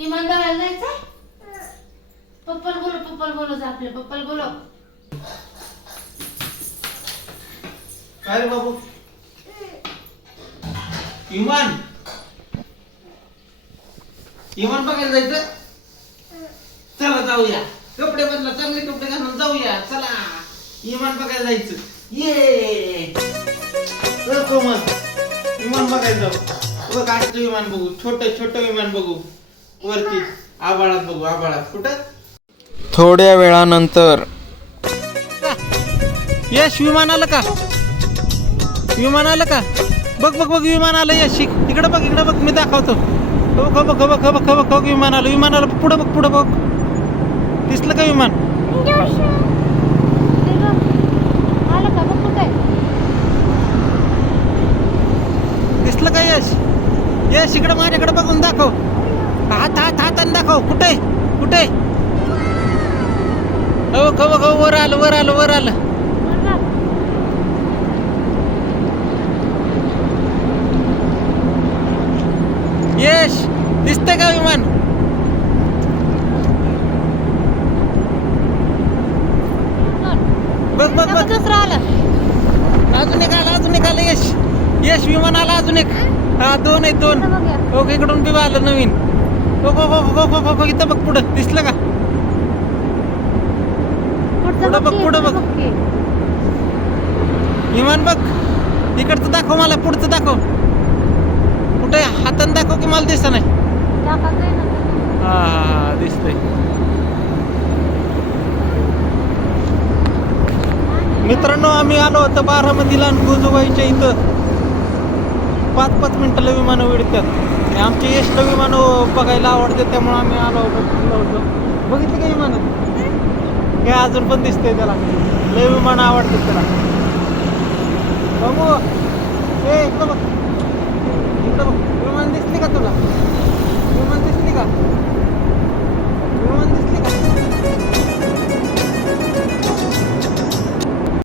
इमानदाराला जायचंय पप्पल बोलो पप्पल बोलो जा आपले पप्पल बोलो काय रे बाबू? इमान. इमान बघायला जायचं? चला जाऊया. कपडे बदला चांगले कपडे घालून जाऊया. चला. इमान बघायला जायचं. ये. चल विमान बघायला जाऊ. बघ विमान बघू. छोट छोट विमान बघू. वरती. आबाळात बघू आबाळात कुठं? थोड्या वेळानंतर. यश विमान आलं का? विमान आलं का? बघ बघ बघ विमान आलं यश. शिक इकडे बघ इकडे बघ मी दाखवतो. हो बघ बघ बघ बघ बघ बघ विमान आलं. विमान आलं पुढं बघ पुढं बघ. दिसलं का विमान? आलं का बघ कुठे दिसलं का यश? यश इकडे माझ्याकडे बघून दाखव. हात हात हाताने दाखव. कुठे? कुठे? हो खो बघ वर आलं वर आलं वर आलं. यश दिसतंय का विमान? बघ बघ बघ. दुसरं आलं. अजून एक आलं अजून एक आलं यश. यश विमान आला अजून एक. हा दोन आहेत दोन. ओके इकडून बी आलं नवीन. हो हो हो इथं बघ पुढं दिसलं का पुढं बघ, पुढं बघ. की. विमान बघ इकडचं दाखव मला पुढचं दाखव कुठे हातानं दाखव की मला दिसत नाही. हा दिसतंय मित्रांनो आम्ही आलो होतो बारामतीला गोजूबाईच्या इथं पाच पाच मिनटाला विमानं उडतात. आणि आमचे येष्ट विमानं बघायला आवडतात त्यामुळं आम्ही आलो होतो. बघितलं का विमान? हे अजून पण दिसतंय त्याला. लय विमानं आवडतात त्याला. बघू हे इकडं बघ. इकडं बघ. विमान दिसली का तुला? विमान दिसली का?